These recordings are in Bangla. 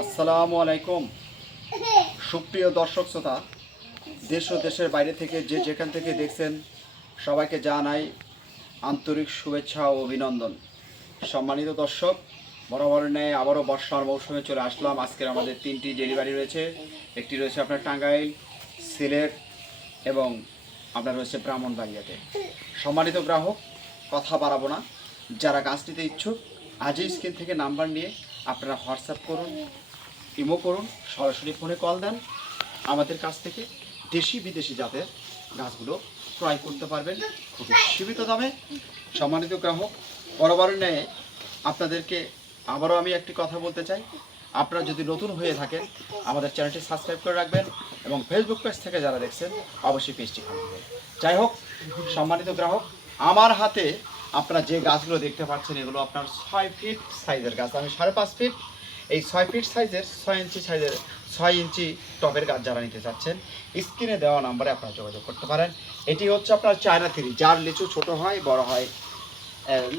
আসসালামু আলাইকুম সুপ্রিয় দর্শক শ্রোতা, দেশ ও দেশের বাইরে থেকে যে যেখান থেকে দেখছেন সবাইকে জানাই আন্তরিক শুভেচ্ছা ও অভিনন্দন। সম্মানিত দর্শক, বরাবর ন্যায় আবারও বর্ষার মৌসুমে চলে আসলাম। আজকের আমাদের 3টি ডেলিভারি রয়েছে। একটি রয়েছে আপনার টাঙ্গাইল, সিলেট এবং আপনার রয়েছে ব্রাহ্মণবাড়িয়াতে। সম্মানিত গ্রাহক, কথা বাড়াবো না, যারা গাছ নিতে ইচ্ছুক আজই স্ক্রিন থেকে নাম্বার নিয়ে আপনারা হোয়াটসঅ্যাপ করুন, ইমো করুন, সরাসরি ফোনে কল দেন। আমাদের কাছ থেকে দেশি বিদেশি জাতের গাছগুলো ক্রয় করতে পারবেন খুবই সীমিত দামে। সম্মানিত গ্রাহক, বরাবর ন্যায় আপনাদেরকে আবারও আমি একটি কথা বলতে চাই, আপনারা যদি নতুন হয়ে থাকেন আমাদের চ্যানেলটি সাবস্ক্রাইব করে রাখবেন এবং ফেসবুক পেজ থেকে যারা দেখছেন অবশ্যই পেজটি ফলো করবেন। যাই হোক, সম্মানিত গ্রাহক, আমার হাতে আপনারা যে গাছগুলো দেখতে পাচ্ছেন এগুলো আপনার 6 ফিট সাইজের গাছ। আমি 5.5 ফিট, এই 6 ফিট সাইজের 6 ইঞ্চি সাইজের 6 ইঞ্চি টবের গাছ যারা নিতে চাচ্ছেন স্ক্রিনে দেওয়া নাম্বারে আপনারা যোগাযোগ করতে পারেন। এটি হচ্ছে আপনার চায়না থ্রি, যার লিচু ছোট হয়, বড় হয়,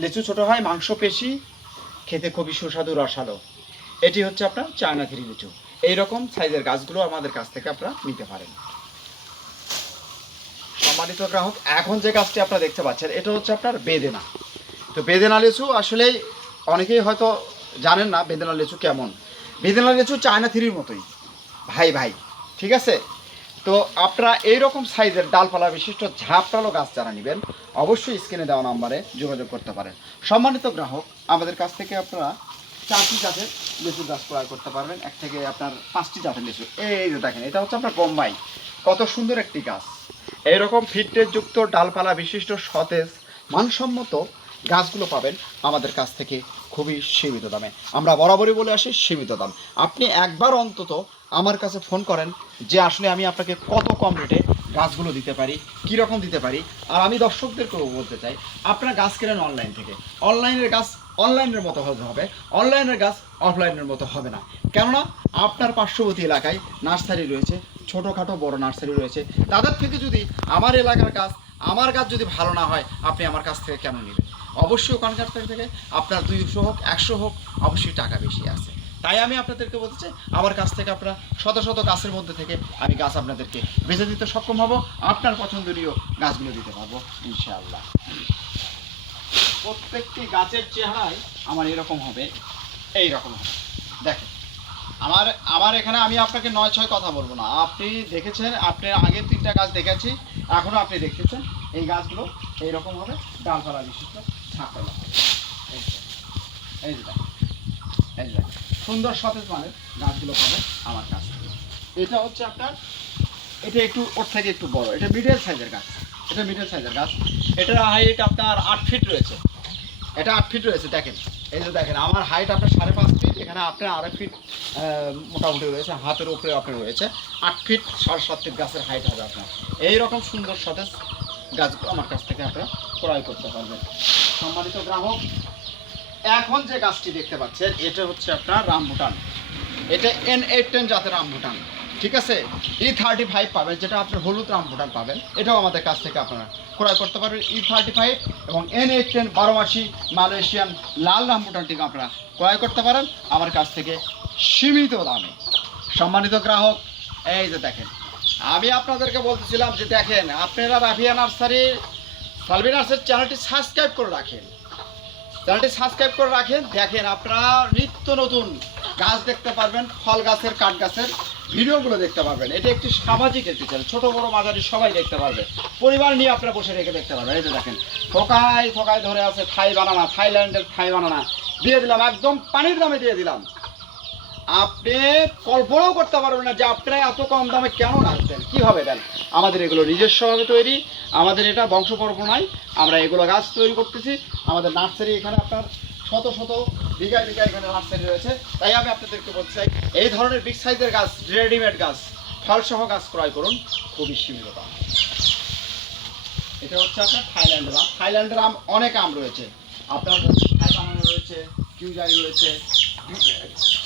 লিচু ছোট হয়, মাংস পেশি, খেতে খুবই সুস্বাদু রসালো। এটি হচ্ছে আপনার চায়না থ্রি লিচু। এইরকম সাইজের গাছগুলো আমাদের কাছ থেকে আপনারা নিতে পারেন। সম্মানিত গ্রাহক, এখন যে গাছটি আপনারা দেখতে পাচ্ছেন এটা হচ্ছে আপনার বেদেনা। তো বেদেনা লিচু আসলে অনেকেই হয়তো জানেন না বেদেনা লিচু কেমন। বেদেনা লিচু চায়না থ্রির মতোই, ভাই ভাই, ঠিক আছে। তো আপনারা এইরকম সাইজের ডালপালা বিশিষ্ট ঝাপটালো গাছ যারা নেবেন অবশ্যই স্ক্রিনে দেওয়া নাম্বারে যোগাযোগ করতে পারেন। সম্মানিত গ্রাহক, আমাদের কাছ থেকে আপনারা 4টি জাতের লিচুর গাছ ক্রয় করতে পারবেন, এক থেকে আপনার 5টি জাতের লিচু। এই যে দেখেন, এটা হচ্ছে আপনার বোম্বাই, কত সুন্দর একটি গাছ। এইরকম ফিটনেস যুক্ত ডালপালা বিশিষ্ট সতেজ মানসম্মত গাছগুলো পাবেন আমাদের কাছ থেকে খুবই সীমিত দামে। আমরা বরাবরই বলে আসি সীমিত দাম। আপনি একবার অন্তত আমার কাছে ফোন করেন যে আসলে আমি আপনাকে কত কম রেটে গাছগুলো দিতে পারি, কীরকম দিতে পারি। আর আমি দর্শকদেরকেও বলতে চাই, আপনারা গাছ কেনেন অনলাইন থেকে, অনলাইনের গাছ অনলাইনের মতো হতে হবে, অনলাইনের গাছ অফলাইনের মতো হবে না। কেননা আপনার পার্শ্ববর্তী এলাকায় নার্সারি রয়েছে, ছোটোখাটো বড় নার্সারি রয়েছে, তাদের থেকে যদি আমার এলাকার গাছ, আমার গাছ যদি ভালো না হয় আপনি আমার কাছ থেকে কেন নেবেন? অবশ্যই ওখানকার থেকে আপনার 200 হোক 100 হোক অবশ্যই টাকা বেশি আছে। তাই আমি আপনাদেরকে বলতে চাই, আমার কাছ থেকে আপনারা শত শত গাছের মধ্যে থেকে আমি গাছ আপনাদেরকে বেছে দিতে সক্ষম হব, আপনার পছন্দনীয় গাছগুলো দিতে পারবো ইনশাআল্লাহ। প্রত্যেকটি গাছের চেহারায় আমার এরকম হবে, এইরকম হবে। দেখেন, আমার এখানে আমি আপনাকে 9-6 কথা বলবো না। আপনি দেখেছেন, আপনি আগে 3টা গাছ দেখেছি, এখনও আপনি দেখতেছেন এই গাছগুলো এইরকম হবে, ডালপালা বিশিষ্ট ঝাঁকড়া হবে। এই যে এই যে সুন্দর সতেজ মানের গাছগুলো পাবেন আমার কাছ থেকে। এটা হচ্ছে আপনার, এটা একটু ওর থেকে একটু বড়, এটা মিডিয়াম সাইজের গাছ, এটা মিডিয়াম সাইজের গাছ। এটার হাইট আপনার 8 ফিট রয়েছে, এটা 8 ফিট রয়েছে। দেখেন, এই যে দেখেন, আমার হাইট আপনার 5.5 ফিট, এখানে আপনার 2.5 ফিট মোটামুটি রয়েছে, হাতের উপরে আপনার রয়েছে 8 ফিট 7.5 ফিট গাছের হাইট হবে আপনার। এইরকম সুন্দর সতেজ গাছগুলো আমার কাছ থেকে আপনারা ক্রয় করতে পারবেন। সম্মানিত গ্রাহক, এখন যে গাছটি দেখতে পাচ্ছেন এটা হচ্ছে আপনার রামভুটান, এটা N810 জাতের রামভুটান, ঠিক আছে। E35 পাবেন, যেটা আপনার হলুদ রামভুটান পাবেন, এটাও আমাদের কাছ থেকে আপনারা ক্রয় করতে পারবেন। E35 এবং N810 12 মাসি মালয়েশিয়ান লাল রামভুটানটিকে আপনারা ক্রয় করতে পারেন আমার কাছ থেকে সীমিত দামে। সম্মানিত গ্রাহক, এই যে দেখেন, আমি আপনাদেরকে বলতেছিলাম যে দেখেন, আপনারা রাফিয়া নার্সারির সালভি নার্সারির চ্যানেলটি সাবস্ক্রাইব করে রাখেন, চ্যানেলটি সাবস্ক্রাইব করে রাখেন। দেখেন, আপনারা নিত্য নতুন গাছ দেখতে পারবেন, ফল গাছের, কাঠ গাছের ভিডিওগুলো দেখতে পারবেন। এটা একটি সামাজিক একটি চ্যানেল, ছোটো বড়ো মাঝারি সবাই দেখতে পারবে, পরিবার নিয়ে আপনারা বসে রেখে দেখতে পারবেন। এই যে দেখেন, থোকায় থোকায় ধরে আছে থাই বানানা, থাইল্যান্ডের থাই বানানা দিয়ে দিলাম, একদম পানির দামে দিয়ে দিলাম। আপনি কল্পনাও করতে পারবেন না যে আপনারা এত কম দামে কেন রাখবেন, কীভাবে দেন। আমাদের এগুলো নিজস্বভাবে তৈরি, আমাদের এটা বংশ পরম্পরায় আমরা এগুলো গাছ তৈরি করতেছি। আমাদের নার্সারি এখানে আপনার শত শত বিঘায় বিঘায় এখানে নার্সারি রয়েছে। তাই আমি আপনাদেরকে বলতে চাই, এই ধরনের বিগ সাইজের গাছ, রেডিমেড গাছ, ফলসহ গাছ ক্রয় করুন খুবই সীমিত দাম। এটা হচ্ছে আপনার থাইল্যান্ডের আম। থাইল্যান্ডের আম অনেক আম রয়েছে, আপনার থাই বানানো রয়েছে, কিউজাই রয়েছে,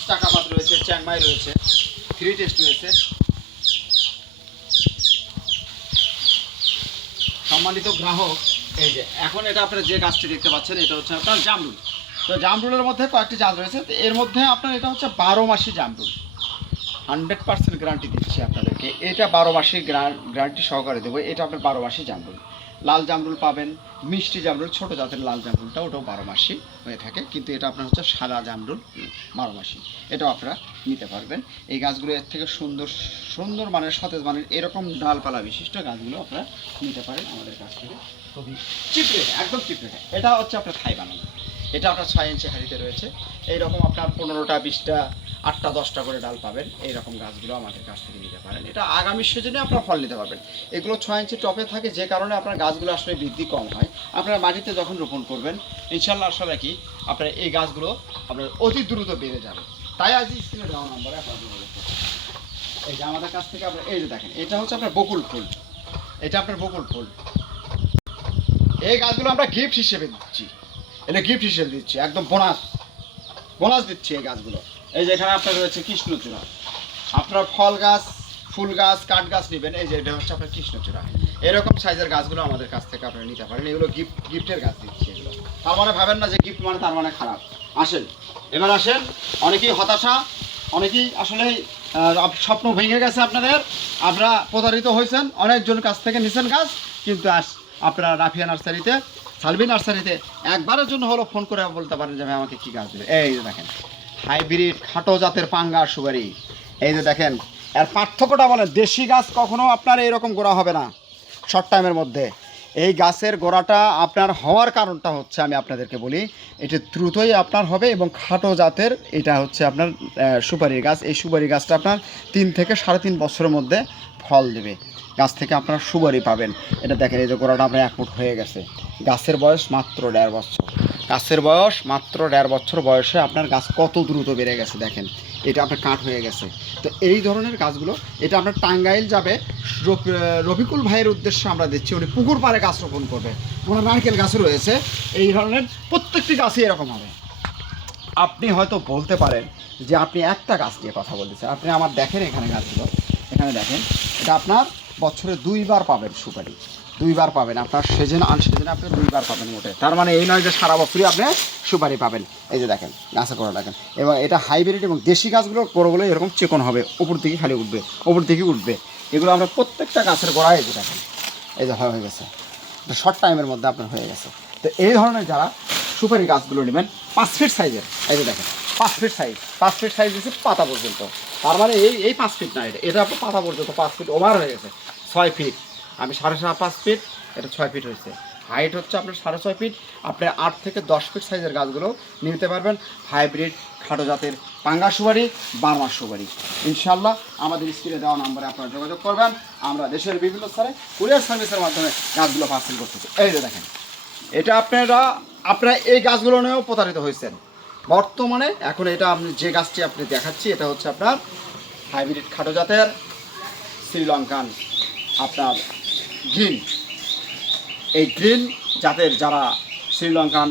চাকাপাত রয়েছে, চ্যাংমাই রয়েছে, 3 টেস্ট রয়েছে। সম্মানিত গ্রাহক, এই যে এখন এটা আপনারা যে গাছটি দেখতে পাচ্ছেন এটা হচ্ছে আপনার জামরুল। তো জামরুলের মধ্যে কয়েকটি জাত রয়েছে, তো এর মধ্যে আপনার এটা হচ্ছে 12 মাসি জামরুল, 100% গ্যারান্টি দিচ্ছি আপনাদেরকে। এটা 12 মাসি গ্যারান্টি সহকারে দেবো। এটা আপনার 12 মাসি জামরুল। লাল জামরুল পাবেন, মিষ্টি জামরুল, ছোটো জাতের লাল জামরুলটা ওটাও 12 মাসি হয়ে থাকে, কিন্তু এটা আপনার হচ্ছে সাদা জামরুল 12 মাসি, এটাও আপনারা নিতে পারবেন। এই গাছগুলো এর থেকে সুন্দর সুন্দর মানের সতেজ মানের এরকম ডালপালা বিশিষ্ট গাছগুলো আপনারা নিতে পারেন আমাদের কাছ থেকে খুবই চিপ রেটে, একদম চিপ রেটে। এটা হচ্ছে আপনার থাই বানানো, এটা আপনার 6 ইঞ্চি হাড়িতে রয়েছে। এইরকম আপনার 15টা 20টা 8টা 10টা করে ডাল পাবেন। এইরকম গাছগুলো আমাদের কাছ থেকে নিতে পারেন। এটা আগামী সিজনে আপনার ফল নিতে পারবেন। এগুলো 6 ইঞ্চি টপে থাকে, যে কারণে আপনার গাছগুলো আসলে বৃদ্ধি কম হয়। আপনারা মাটিতে যখন রোপণ করবেন ইনশাল্লাহ আসলে কি আপনার এই গাছগুলো আপনার অতি দ্রুত বেড়ে যাবে। তাই আজ স্ক্রিনে দেওয়া নম্বরে আপনার যোগাযোগ করুন। এই যে আমাদের কাছ থেকে আপনার এই যে দেখেন, এটা হচ্ছে আপনার বকুল ফুল, এটা আপনার বকুল ফুল। এই গাছগুলো আমরা গিফট হিসেবে দিচ্ছি, এটা গিফট হিসেবে দিচ্ছি, একদম বোনাস বোনাস দিচ্ছি এই গাছগুলো। এই যে এখানে আপনার রয়েছে কৃষ্ণচূড়া, আপনার ফল গাছ, ফুল গাছ, কাঠ গাছ নেবেন, এই যে এটা হচ্ছে আপনার কৃষ্ণচূড়া। এরকম সাইজের গাছগুলো আমাদের কাছ থেকে আপনারা নিতে পারেন। এগুলো গিফটের গাছ দিচ্ছি এগুলো। তার মানে ভাবেন না যে গিফট মানে তার মানে খারাপ। আসেন, এবার আসেন। অনেকেই হতাশা, অনেকেই আসলে স্বপ্ন ভেঙে গেছে আপনাদের, আপনারা প্রতারিত হয়েছেন, অনেকজন কাছ থেকে নিছেন গাছ, কিন্তু আপনারা রাফিয়া নার্সারিতে, সালভি নার্সারিতে একবারের জন্য হলো ফোন করে বলতে পারেন যে ভাই আমাকে কী গাছ দেবে। এই যে দেখেন হাইব্রিড খাটো জাতের পাঙ্গাস সুপারি, এই যে দেখেন এর পার্থক্যটা বলেন। দেশি গাছ কখনো আপনার এইরকম গোড়া হবে না শর্ট টাইমের মধ্যে। এই গাছের গোড়াটা আপনার হওয়ার কারণটা হচ্ছে আমি আপনাদেরকে বলি, এটা দ্রুতই আপনার হবে এবং খাটো জাতের এটা হচ্ছে আপনার সুপারির গাছ। এই সুপারি গাছটা আপনার 3 থেকে 3.5 বছরের মধ্যে ফল দেবে, গাছ থেকে আপনারা সুপারি পাবেন। এটা দেখেন এই যে গোড়াটা আপনার 1 ফুট হয়ে গেছে। গাছের বয়স মাত্র 1.5 বছর, গাছের বয়স মাত্র 1.5 বছর বয়সে আপনার গাছ কত দ্রুত বেড়ে গেছে দেখেন। এটা আপনার কাঠ হয়ে গেছে। তো এই ধরনের গাছগুলো এটা আপনার টাঙ্গাইল যাবে, রফিকুল ভাইয়ের উদ্দেশ্যে আমরা দিচ্ছি। উনি পুকুর পাড়ে গাছ রোপণ করবে, ওনার নারকেল গাছও রয়েছে। এই ধরনের প্রত্যেকটি গাছই এরকম হবে। আপনি হয়তো বলতে পারেন যে আপনি একটা গাছ নিয়ে কথা বলতেছেন, আপনি আমার দেখেন এখানে গাছগুলো, এখানে দেখেন, এটা আপনার বছরে 2 বার পাবেন সুপারি, 2 বার পাবেন। আপনার সিজন আনসিজনে আপনি 2 বার পাবেন মোটে। তার মানে এই নয় যে সারা বছরই আপনি সুপারি পাবেন। এই যে দেখেন গাছের গোড়া দেখেন, এবং এটা হাইব্রিড এবং দেশি গাছগুলোর গোড়াগুলো এরকম চিকন হবে, উপর দিকে খালি উঠবে, উপর দিকে উঠবে। এগুলো আমরা প্রত্যেকটা গাছের গোড়ায় এই যে দেখেন, এই যে হয়ে গেছে, শর্ট টাইমের মধ্যে আপনার হয়ে গেছে। তো এই ধরনের যারা সুপারি গাছগুলো নেবেন 5 ফিট সাইজের, এই যে দেখেন 5 ফিট সাইজ, 5 ফিট সাইজ দিচ্ছে পাতা পর্যন্ত। তার মানে এই 5 ফিট না, এটা আপনার পাতা পর্যন্ত 5 ফিট ওভার হয়ে গেছে। 6 ফিট, আমি 5.5 ফিট, এটা 6 ফিট হয়েছে। হাইট হচ্ছে আপনার 6.5 ফিট। আপনি 8 থেকে 10 ফিট সাইজের গাছগুলো নিতে পারবেন। হাইব্রিড খাটো জাতের পাঙ্গা সুপারি, বার্মা সুপারি। ইনশাল্লাহ আমাদের স্ক্রিনে দেওয়া নম্বরে আপনারা যোগাযোগ করবেন। আমরা দেশের বিভিন্ন স্থানে কুরিয়ার সার্ভিসের মাধ্যমে গাছগুলো পার্সেল করতেছি। এই যে দেখেন, এটা আপনারা এই গাছগুলো নিয়েও প্রতারিত হয়েছেন বর্তমানে। এখন এটা আপনি যে গাছটি আপনি দেখাচ্ছি, এটা হচ্ছে আপনার হাইব্রিড খাটো জাতের শ্রীলঙ্কান আপনার গ্রিন। এই গ্রিন জাতের যারা শ্রীলঙ্কান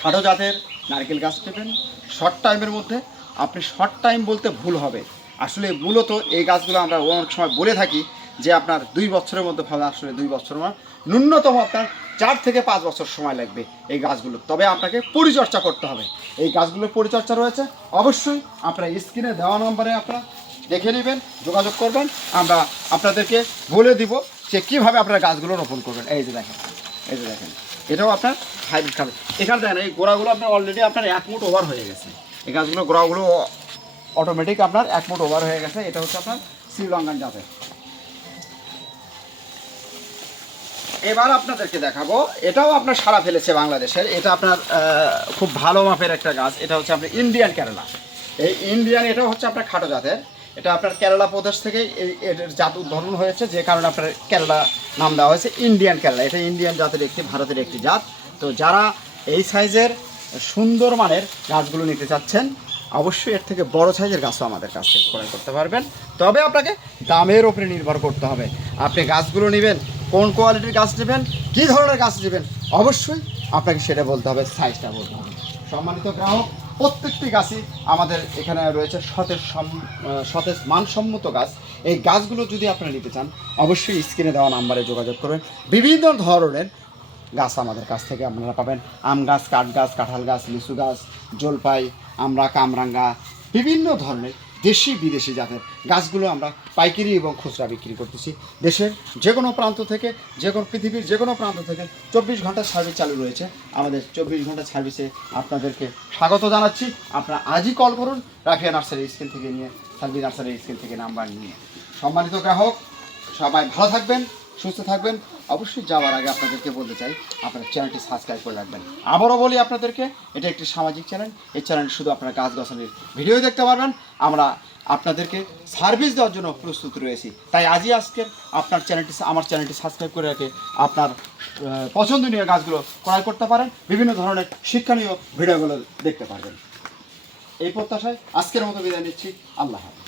খাটো জাতের নারকেল গাছ নেবেন শর্ট টাইমের মধ্যে, আপনি শর্ট টাইম বলতে ভুল হবে। আসলে মূলত এই গাছগুলো আমরা অনেক সময় বলে থাকি যে আপনার 2 বছরের মধ্যে ফল, আসলে 2 বছর না, ন্যূনতম আপনার 4 থেকে 5 বছর সময় লাগবে এই গাছগুলো। তবে আপনাকে পরিচর্যা করতে হবে। এই গাছগুলোর পরিচর্যা রয়েছে, অবশ্যই আপনারা স্ক্রিনে দেওয়া নম্বরে আপনারা দেখে নেবেন, যোগাযোগ করবেন। আমরা আপনাদেরকে বলে দিব যে কীভাবে আপনারা গাছগুলো রোপণ করবেন। এই যে দেখেন, এই যে দেখেন, এটাও আপনার হাইব্রিড খাবে। এখানে দেখেন এই গোড়াগুলো আপনার অলরেডি আপনার 1 ফুট ওভার হয়ে গেছে। এই গাছগুলো গোড়াগুলো অটোমেটিক আপনার 1 ফুট ওভার হয়ে গেছে। এটা হচ্ছে আপনার শ্রীলঙ্কান জাতের। এবার আপনাদেরকে দেখাবো, এটাও আপনার সারা ফেলেছে বাংলাদেশের। এটা আপনার খুব ভালো মাপের একটা গাছ। এটা হচ্ছে আপনার ইন্ডিয়ান কেরালা। এই ইন্ডিয়ান, এটা হচ্ছে আপনার খাটো জাতের। এটা আপনার কেরালা প্রদেশ থেকে এর জাত উদ্ভাবন হয়েছে, যে কারণে আপনার কেরালা নাম দেওয়া হয়েছে ইন্ডিয়ান কেরালা। এটা ইন্ডিয়ান জাতের একটি, ভারতের একটি জাত। তো যারা এই সাইজের সুন্দর মানের গাছগুলো নিতে চাচ্ছেন, অবশ্যই এর থেকে বড় সাইজের গাছও আমাদের কাছ থেকে ক্রয় করতে পারবেন। তবে আপনাকে দামের উপরে নির্ভর করতে হবে। আপনি গাছগুলো নেবেন, কোন কোয়ালিটির গাছ নেবেন, কী ধরনের গাছ নেবেন, অবশ্যই আপনাকে সেটা বলতে হবে, সাইজটা বলতে হবে। সম্মানিত গ্রাহক, প্রত্যেকটি গাছই আমাদের এখানে রয়েছে সতেজ মানসম্মত গাছ। এই গাছগুলো যদি আপনারা নিতে চান, অবশ্যই স্ক্রিনে দেওয়া নাম্বারে যোগাযোগ করবেন। বিভিন্ন ধরনের গাছ আমাদের কাছ থেকে আপনারা পাবেন। আম গাছ, কাঠ গাছ, কাঁঠাল গাছ, লিচু গাছ, জলপাই, আমরা কামরাঙ্গা, বিভিন্ন ধরনের দেশি বিদেশি জাতের গাছগুলো আমরা পাইকারি এবং খুচরা বিক্রি করতেছি। দেশের যে কোনো প্রান্ত থেকে, যে কোনো পৃথিবীর যে কোনো প্রান্ত থেকে 24 ঘন্টার সার্ভিস চালু রয়েছে। আমাদের 24 ঘন্টার সার্ভিসে আপনাদেরকে স্বাগত জানাচ্ছি। আপনারা আজই কল করুন রাফিয়া নার্সারি স্ক্রিন থেকে নিয়ে, সালভি নার্সারি স্ক্রিন থেকে নাম্বার নিয়ে। সম্মানিত গ্রাহক, সবাই ভালো থাকবেন, সুস্থ থাকবেন। অবশ্যই যাওয়ার আগে আপনাদেরকে বলতে চাই, আপনার চ্যানেলটি সাবস্ক্রাইব করে রাখবেন। আবারও বলি আপনাদেরকে, এটা একটি সামাজিক চ্যানেল। এই চ্যানেলে শুধু আপনারা গাছ গাছালির ভিডিও দেখতে পারবেন। আমরা আপনাদেরকে সার্ভিস দেওয়ার জন্য প্রস্তুত রয়েছি। তাই আজকের আপনার চ্যানেলটি, আমার চ্যানেলটি সাবস্ক্রাইব করে রেখে আপনার পছন্দনীয় গাছগুলো ক্রয় করতে পারেন। বিভিন্ন ধরনের শিক্ষণীয় ভিডিওগুলো দেখতে পারবেন। এই প্রত্যাশায় আজকের মতো বিদায় নিচ্ছি। আল্লাহ হাফেজ।